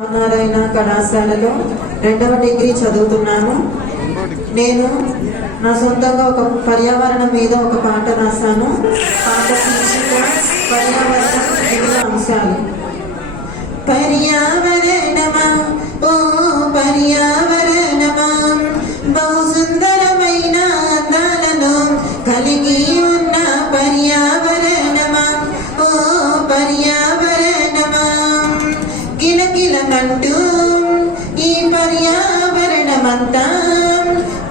రామనారాయణ కళాశాలలో రెండవ డిగ్రీ చదువుతున్నాను. నేను నా సొంతంగా ఒక పర్యావరణం మీద ఒక పాట రాశాను. పాట పర్యావరణ పర్యావరణం అంశాలు. పర్యావరణమా కిలకిలమంటూ ఈ పర్యావరణమంతా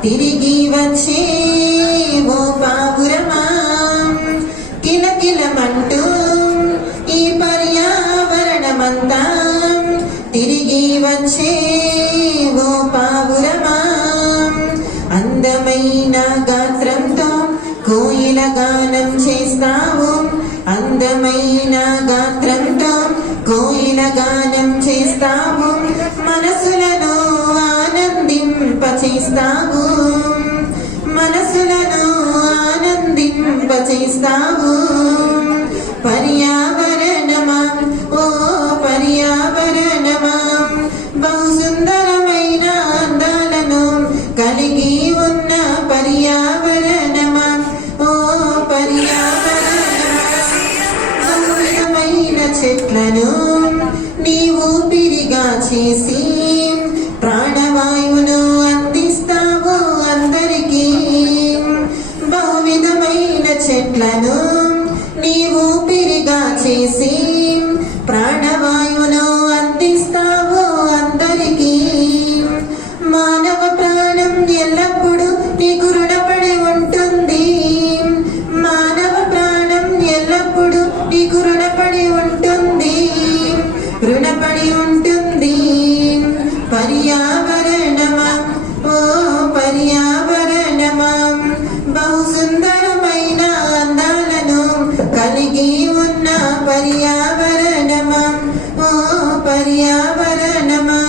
తిరిగి వచ్చే ఓ పావురమా? కిలకిలమంటూ ఈ పర్యావరణమంతా తిరిగి వచ్చే ఓ పావురమా? అందమైన గాత్రంతో కోయిల గానం చేస్తావు. అందమైన గాత్రంతో కోయిల గానం చేస్తాము మనసులను ఆనందింపచేస్తాము మనసులను ఆనందింపచేస్తాము పర్యావరణమా ఓ పర్యావరణమా బహు సుందరమైన అందాలను కలిగి ఉన్న పర్యావరణమా ఓ పర్యావరణమా చేసి ప్రాణవాయువును అందిస్తావు అందరికీ. బహువిధమైన చెట్లను నీవు పిరిగా చేసి ప్రాణవాయువును అందిస్తావు అందరికీ. మానవ ప్రాణం ఎల్లప్పుడూ నీకు రుణపడి ఉంటుంది. మానవ ప్రాణం ఎల్లప్పుడూ నీకు రుణపడి ఉంటుంది. రుణపడి ఉంటుంది dentro